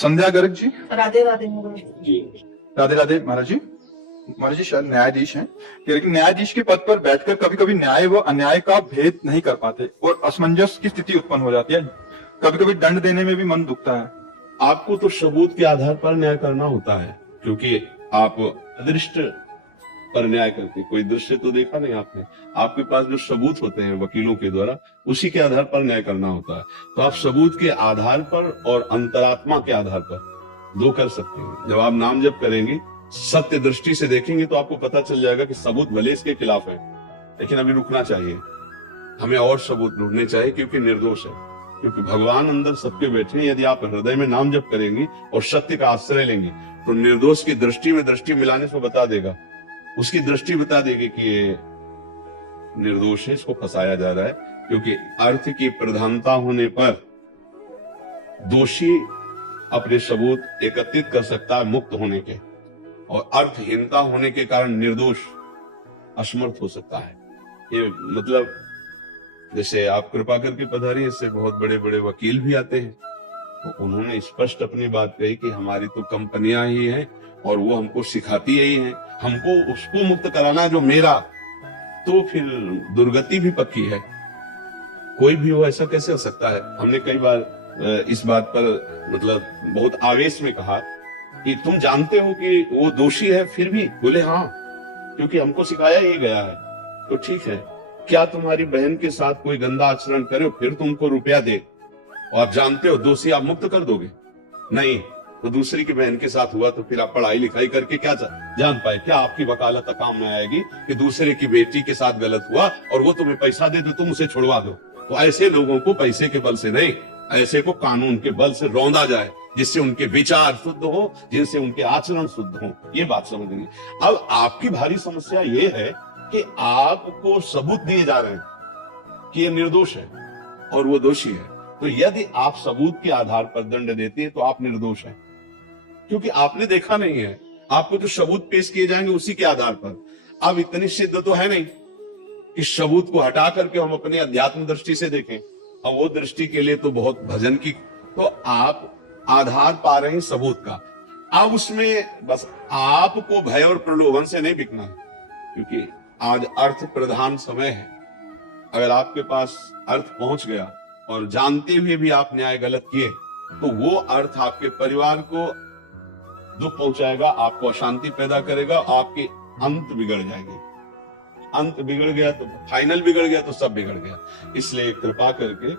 संध्या गर्ग जी। राधे राधे महाराज जी। राधे राधे महाराज जी। महाराज जी शायद न्यायाधीश हैं, लेकिन न्यायाधीश के पद पर बैठकर कभी कभी न्याय व अन्याय का भेद नहीं कर पाते और असमंजस की स्थिति उत्पन्न हो जाती है। कभी कभी दंड देने में भी मन दुखता है। आपको तो सबूत के आधार पर न्याय करना होता है, क्योंकि आप अदृष्ट पर न्याय करते, कोई दृश्य तो देखा नहीं आपने। आपके पास जो सबूत होते हैं वकीलों के द्वारा, उसी के आधार पर न्याय करना होता है। तो आप सबूत के आधार पर और अंतरात्मा के आधार पर दो कर सकते हैं। जब आप नाम जप करेंगे, सत्य दृष्टि से देखेंगे तो आपको पता चल जाएगा कि सबूत भले इसके खिलाफ है, लेकिन अभी रुकना चाहिए, हमें और सबूत ढूंढने चाहिए, क्योंकि निर्दोष है। क्योंकि भगवान अंदर सबके बैठे हैं। यदि आप हृदय में नाम जप करेंगे और सत्य का आश्रय लेंगे तो निर्दोष की दृष्टि में दृष्टि मिलाने से बता देगा, उसकी दृष्टि बता देगी कि ये निर्दोष है, इसको फंसाया जा रहा है। क्योंकि अर्थ की प्रधानता होने पर दोषी अपने सबूत एकत्रित कर सकता है मुक्त होने के, और अर्थहीनता होने के कारण निर्दोष असमर्थ हो सकता है। ये मतलब जैसे आप कृपा करके पधारी, इससे बहुत बड़े बड़े वकील भी आते हैं, तो उन्होंने स्पष्ट अपनी बात कही कि हमारी तो कंपनियां ही हैं और वो हमको सिखाती यही है, हमको उसको मुक्त कराना जो मेरा, तो फिर दुर्गति भी पक्की है। कोई भी हो ऐसा कैसे हो सकता है। हमने कई बार इस बात पर मतलब बहुत आवेश में कहा कि तुम जानते हो कि वो दोषी है, फिर भी बोले हाँ, क्योंकि हमको सिखाया ही गया है। तो ठीक है, क्या तुम्हारी बहन के साथ कोई गंदा आचरण करे फिर तुमको रुपया दे और आप जानते हो दोषी, आप मुक्त कर दोगे? नहीं। तो दूसरी की बहन के साथ हुआ तो फिर आप पढ़ाई लिखाई करके क्या जान पाए? क्या आपकी वकालत काम में आएगी कि दूसरे की बेटी के साथ गलत हुआ और वो तुम्हें पैसा दे तो तुम उसे छुड़वा दो? तो ऐसे लोगों को पैसे के बल से नहीं, ऐसे को कानून के बल से रौंदा जाए, जिससे उनके विचार शुद्ध हो, जिनसे उनके आचरण शुद्ध हो। ये बात समझनी। अब आपकी भारी समस्या ये है कि आपको सबूत दिए जा रहे हैं कि ये निर्दोष है और वो दोषी है। तो यदि आप सबूत के आधार पर दंड देते हैं तो आप निर्दोष हैं, क्योंकि आपने देखा नहीं है। आपको जो सबूत पेश किए जाएंगे उसी के आधार पर। अब इतनी सिद्ध तो है नहीं कि सबूत को हटा करके हम अपनी अध्यात्म दृष्टि से देखें। अब वो दृष्टि के लिए तो बहुत भजन की, तो आप आधार पा रहे हैं सबूत का। अब उसमें बस आपको भय और प्रलोभन से नहीं बिकना है, क्योंकि आज अर्थ प्रधान समय है। अगर आपके पास अर्थ पहुंच गया और जानते हुए भी आप न्याय गलत किए, तो वो अर्थ आपके परिवार को दुख पहुंचाएगा, आपको अशांति पैदा करेगा, आपके अंत बिगड़ जाएंगे। अंत बिगड़ गया तो फाइनल बिगड़ गया तो सब बिगड़ गया। इसलिए कृपा करके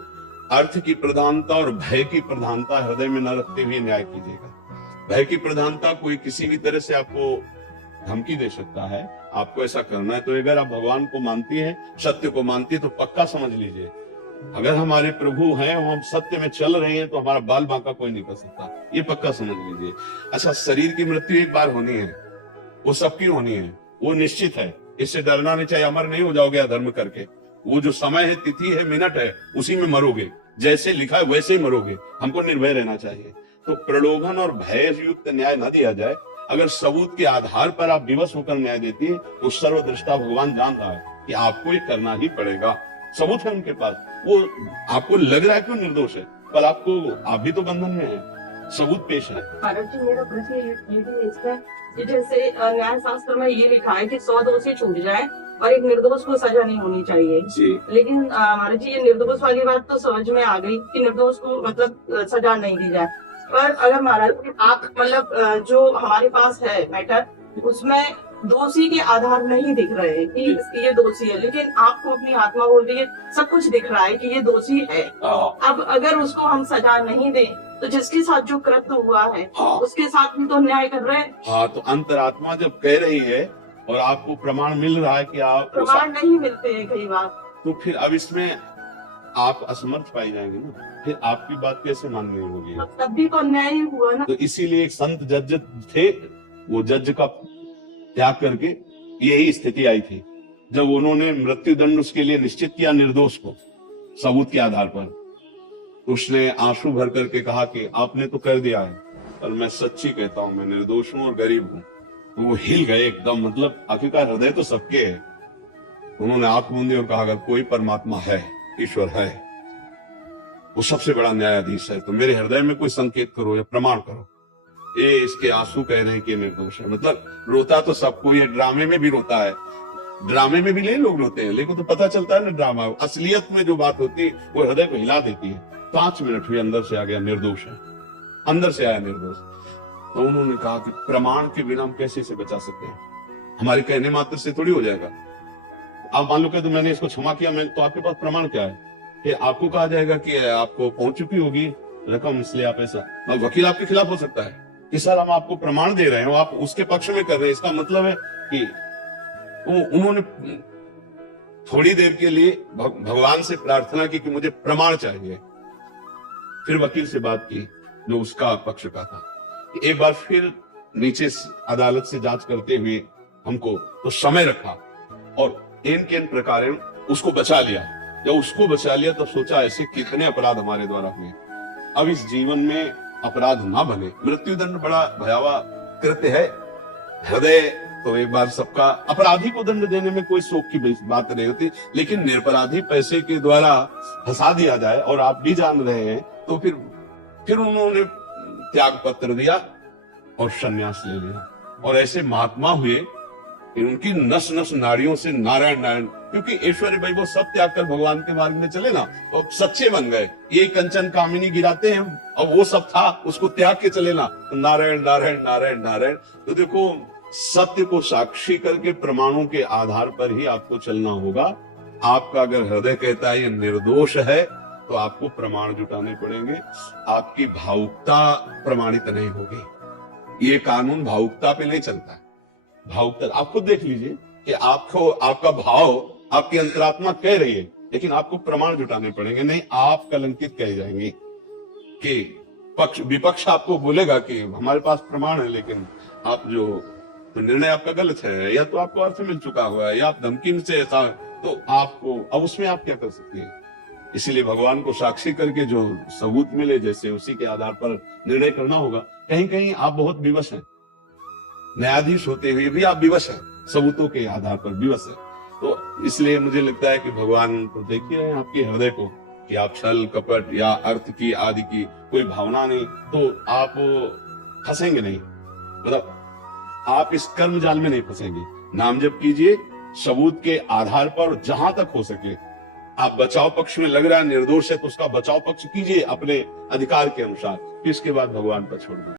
अर्थ की प्रधानता और भय की प्रधानता हृदय में न रखते हुए न्याय कीजिएगा। भय की प्रधानता कोई किसी भी तरह से आपको धमकी दे सकता है, आपको ऐसा करना है। तो अगर आप भगवान को मानती हैं, सत्य को मानती है, तो पक्का समझ लीजिए, अगर हमारे प्रभु हैं और हम सत्य में चल रहे हैं तो हमारा बाल बांका कोई नहीं कर सकता। ये पक्का समझ लीजिए। अच्छा, शरीर की मृत्यु एक बार होनी है, वो सबकी होनी है, वो निश्चित है, इससे डरना नहीं चाहिए। अमर नहीं हो जाओगे अधर्म करके। वो जो समय है, तिथि है, मिनट है, उसी में मरोगे, जैसे लिखा है वैसे ही मरोगे। हमको निर्भय रहना चाहिए। तो प्रलोभन और भय युक्त न्याय न दिया जाए। अगर सबूत के आधार पर आप विवश होकर न्याय देती है तो सर्वदृष्टा भगवान जान रहा है कि आपको ये करना ही पड़ेगा। सबूत है उनके पास, वो आपको लग रहा है क्यों निर्दोष है, पर आपको, आप भी तो बंधन में है, सबूत पेश है। महाराज जी, मेरा प्रश्न ये भी इसका कि जैसे न्याय शास्त्र में ये लिखा है कि 100 दोषी छूट जाए और एक निर्दोष को सजा नहीं होनी चाहिए जी। लेकिन महाराज जी, ये निर्दोष वाली बात तो समझ में आ गई कि निर्दोष को मतलब सजा नहीं दी जाए। पर अगर महाराज आप मतलब जो हमारे पास है मैटर, उसमें दोषी के आधार नहीं दिख रहे हैं कि ये दोषी है, लेकिन आपको अपनी आत्मा बोल रही है, सब कुछ दिख रहा है कि ये दोषी है। अब अगर उसको हम सजा नहीं दें तो जिसके साथ जो कृत्य हुआ है उसके साथ भी तो अन्याय कर रहे हैं। हाँ, तो अंतरात्मा जब कह रही है और आपको प्रमाण मिल रहा है कि आप, प्रमाण नहीं मिलते हैं कई बार, तो फिर अब इसमें आप असमर्थ पाई जाएंगे ना, फिर आपकी बात कैसे माननी होगी? तब भी तो अन्याय ही हुआ ना। तो इसीलिए एक संत जज थे, वो जज का त्याग करके यही स्थिति आई थी जब उन्होंने मृत्यु दंड उसके लिए निश्चित किया निर्दोष को सबूत के आधार पर। उसने आंसू भर करके कहा कि आपने तो कर दिया है, पर मैं सच्ची कहता हूं, मैं निर्दोष हूं और गरीब हूं। तो वो हिल गए एकदम, मतलब आखिरकार हृदय तो सबके है। उन्होंने आंख मूंदी और कहा, अगर कोई परमात्मा है, ईश्वर है, वो सबसे बड़ा न्यायाधीश है। तो मेरे हृदय में कोई संकेत करो या प्रमाण करो। ये इसके आंसू कह रहे हैं कि ये निर्दोष है। मतलब रोता तो सबको, ये ड्रामे में भी रोता है, ड्रामे में भी नहीं लोग रोते हैं, लेकिन तो पता चलता है ना ड्रामा, असलियत में जो बात होती है वो हृदय को हिला देती है। 5 मिनट हुए अंदर से आ गया निर्दोष है, अंदर से आया निर्दोष। तो उन्होंने कहा कि प्रमाण के बिना हम कैसे इसे बचा सकते हैं, हमारे कहने मात्र से थोड़ी हो जाएगा। आप मान लो कि तो मैंने इसको क्षमा किया, मैं तो आपके पास प्रमाण क्या है? कि आपको कहा जाएगा कि आपको पहुंच चुकी होगी रकम, इसलिए आप ऐसा, अब वकील आपके खिलाफ हो सकता है कि सर हम आपको प्रमाण दे रहे हो, आप उसके पक्ष में कर रहे हैं। इसका मतलब है कि उन्होंने थोड़ी देर के लिए भगवान से प्रार्थना की कि मुझे प्रमाण चाहिए। फिर वकील से बात की जो उसका पक्ष का था, एक बार फिर नीचे अदालत से जांच करते हुए हमको तो समय रखा और इन प्रकार उसको बचा लिया। जब उसको बचा लिया तब सोचा ऐसे कितने अपराध हमारे द्वारा हुए, अब इस जीवन में अपराध ना बने। मृत्युदंड बड़ा भयावह कृत्य है। हृदय तो एक बार सबका, अपराधी को दंड देने में कोई शोक की बात नहीं होती, लेकिन निरपराधी पैसे के द्वारा फंसा दिया जाए और आप भी जान रहे हैं, तो फिर उन्होंने त्याग पत्र दिया और संन्यास ले लिया। और ऐसे महात्मा हुए, उनकी नस नस नाड़ियों से नारायण नारायण, क्योंकि ऐश्वर्य भाई वो सब त्याग कर भगवान के मार्ग में चले ना, तो सच्चे बन गए। ये कंचन कामिनी गिराते हैं, अब वो सब था उसको त्याग के चले ना, तो नारायण नारायण नारायण नारायण। तो देखो, सत्य को साक्षी करके प्रमाणों के आधार पर ही आपको चलना होगा। आपका अगर हृदय कहता है ये निर्दोष है, तो आपको प्रमाण जुटाने पड़ेंगे। आपकी भावुकता प्रमाणित नहीं होगी। ये कानून भावुकता पे नहीं चलता है। भावुकता आप खुद देख लीजिए कि आपको, आपका भाव, आपकी अंतरात्मा कह रही है, लेकिन आपको प्रमाण जुटाने पड़ेंगे, नहीं आप कलंकित कह जाएंगे। कि पक्ष विपक्ष आपको बोलेगा कि हमारे पास प्रमाण है, लेकिन आप जो तो निर्णय आपका गलत है, या तो आपको अर्थ मिल चुका हुआ है, या आप धमकी से ऐसा, तो आपको अब उसमें आप क्या कर सकते हैं। इसीलिए भगवान को साक्षी करके जो सबूत मिले जैसे, उसी के आधार पर निर्णय करना होगा। कहीं कहीं आप बहुत विवश हैं, न्यायाधीश होते हुए भी आप विवश हैं, सबूतों के आधार पर विवश है। तो इसलिए मुझे लगता है कि भगवान तो देखिए आपके हृदय को, कि आप छल कपट या अर्थ की आदि की कोई भावना नहीं, तो आप फंसेंगे नहीं। मतलब आप इस कर्म जाल में नहीं फंसेंगे। नाम जप कीजिए सबूत के आधार पर, जहां तक हो सके। आप बचाव पक्ष में लग रहा है निर्दोष है, तो उसका बचाव पक्ष कीजिए अपने अधिकार के अनुसार, फिर इसके बाद भगवान पर छोड़ दीजिए।